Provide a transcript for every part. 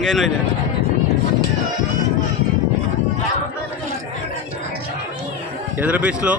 ಹಂಗೇನೋ ಇದೆ. ಎದುರು ಬಿಸಿಲು.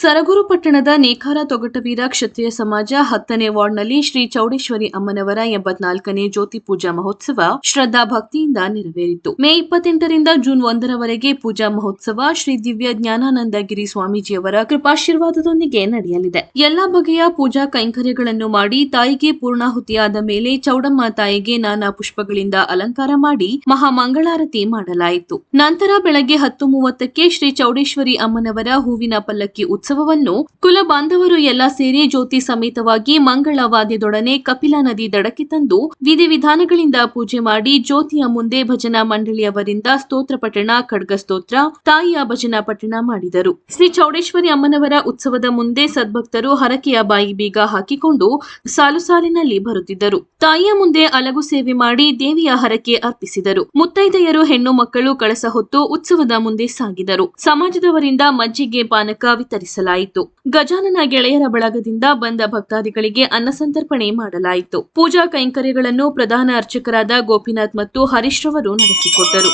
ಸರಗೂರು ಪಟ್ಟಣದ ನೇಕಾರ ತೊಗಟವೀರ ಕ್ಷತ್ರಿಯ ಸಮಾಜ 10ನೇ ವಾರ್ಡ್ನಲ್ಲಿ ಶ್ರೀ ಚೌಡೇಶ್ವರಿ ಅಮ್ಮನವರ 84ನೇ ಜ್ಯೋತಿ ಪೂಜಾ ಮಹೋತ್ಸವ ಶ್ರದ್ಧಾ ಭಕ್ತಿಯಿಂದ ನೆರವೇರಿತು. ಮೇ 28ರಿಂದ ಜೂನ್ 1ರವರೆಗೆ ಪೂಜಾ ಮಹೋತ್ಸವ ಶ್ರೀ ದಿವ್ಯ ಜ್ಞಾನಾನಂದಗಿರಿ ಸ್ವಾಮೀಜಿಯವರ ಕೃಪಾಶೀರ್ವಾದದೊಂದಿಗೆ ನಡೆಯಲಿದೆ. ಎಲ್ಲಾ ಬಗೆಯ ಪೂಜಾ ಕೈಂಕರ್ಯಗಳನ್ನು ಮಾಡಿ ತಾಯಿಗೆ ಪೂರ್ಣಾಹುತಿಯಾದ ಮೇಲೆ ಚೌಡಮ್ಮ ತಾಯಿಗೆ ನಾನಾ ಪುಷ್ಪಗಳಿಂದ ಅಲಂಕಾರ ಮಾಡಿ ಮಹಾಮಂಗಳಾರತಿ ಮಾಡಲಾಯಿತು. ನಂತರ ಬೆಳಗ್ಗೆ 10:30ಕ್ಕೆ ಶ್ರೀ ಚೌಡೇಶ್ವರಿ ಅಮ್ಮನವರ ಹೂವಿನ ಪಲ್ಲಕ್ಕಿ ಉತ್ಸವವನ್ನು ಕುಲ ಬಾಂಧವರು ಎಲ್ಲ ಸೇರಿ ಜ್ಯೋತಿ ಸಮೇತವಾಗಿ ಮಂಗಳ ವಾದ್ಯದೊಡನೆ ಕಪಿಲಾ ನದಿ ದಡಕ್ಕೆ ತಂದು ವಿಧಿವಿಧಾನಗಳಿಂದ ಪೂಜೆ ಮಾಡಿ ಜ್ಯೋತಿಯ ಮುಂದೆ ಭಜನಾ ಮಂಡಳಿಯವರಿಂದ ಸ್ತೋತ್ರ ಪಠಣ, ಖಡ್ಗ ಸ್ತೋತ್ರ, ತಾಯಿಯ ಭಜನಾ ಪಠಣ ಮಾಡಿದರು. ಶ್ರೀ ಚೌಡೇಶ್ವರಿ ಅಮ್ಮನವರ ಉತ್ಸವದ ಮುಂದೆ ಸದ್ಭಕ್ತರು ಹರಕೆಯ ಬಾಯಿ ಬೀಗ ಹಾಕಿಕೊಂಡು ಸಾಲು ಸಾಲಿನಲ್ಲಿ ಬರುತ್ತಿದ್ದರು. ತಾಯಿಯ ಮುಂದೆ ಅಲಗು ಸೇವೆ ಮಾಡಿ ದೇವಿಯ ಹರಕೆ ಅರ್ಪಿಸಿದರು. ಮುತ್ತೈದೆಯರು ಹೆಣ್ಣು ಮಕ್ಕಳು ಕಳಸ ಹೊತ್ತು ಉತ್ಸವದ ಮುಂದೆ ಸಾಗಿದರು. ಸಮಾಜದವರಿಂದ ಮಜ್ಜಿಗೆ ಪಾನಕ ವಿತರಿಸಲಾಯಿತು. ಗಜಾನನ ಗೆಳೆಯರ ಬಳಗದಿಂದ ಬಂದ ಭಕ್ತಾದಿಗಳಿಗೆ ಅನ್ನ ಸಂತರ್ಪಣೆ ಮಾಡಲಾಯಿತು. ಪೂಜಾ ಕೈಂಕರ್ಯಗಳನ್ನು ಪ್ರಧಾನ ಅರ್ಚಕರಾದ ಗೋಪಿನಾಥ್ ಮತ್ತು ಹರೀಶ್ ರವರು ನಡೆಸಿಕೊಟ್ಟರು.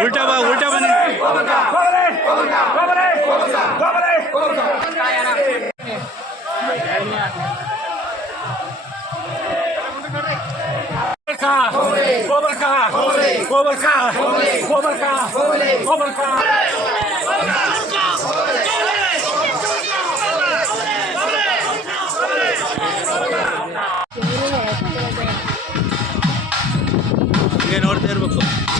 उल्टा बने ನೋಡ್ತಾ ಇರ್ಬೇಕು.